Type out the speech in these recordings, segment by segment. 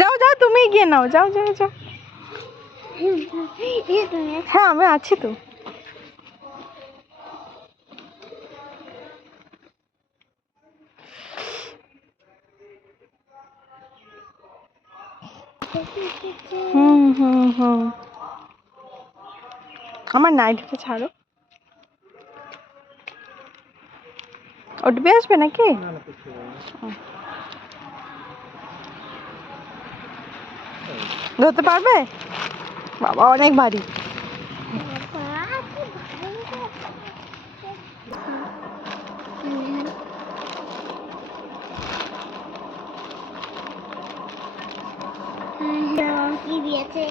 যাও যাও, তুমি গিয়ে নাও, যাও যাও যাও। হ্যাঁ আমি আছি তো। হুম। আমার নাইটিটা ছাড়ো। উঠবে আসবে নাকি? ধরতে পারবে? বাবা অনেক ভারী। কি দিয়েছে?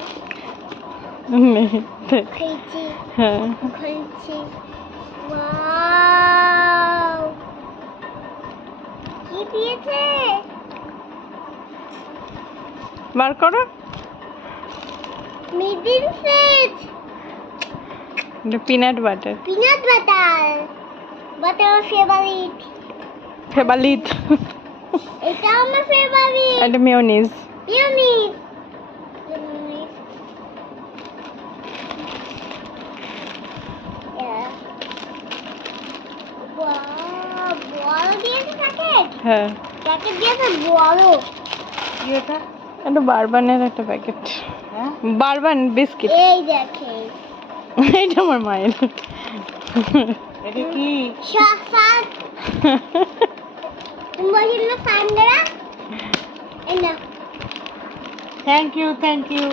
হ্যাঁ কি দিয়েছে? বার করো। Middle fish, peanut butter. Peanut butter, butter favourite. Favourite. এটা আমার ফেভারিট। এটা মেয়োনিজ। মিউনিস। বড় দিয়েছে প্যাকেট। হ্যাঁ প্যাকেট দিয়েছে বড়। কি এটা? এটা বারবানের একটা প্যাকেট। হ্যাঁ বারবান বিস্কিট। এই দেখে, এটা আমার মায়ের। এটা কি? শাসাত। তুমি বলছিলে না সান্ডেরা? এই না। Thank you.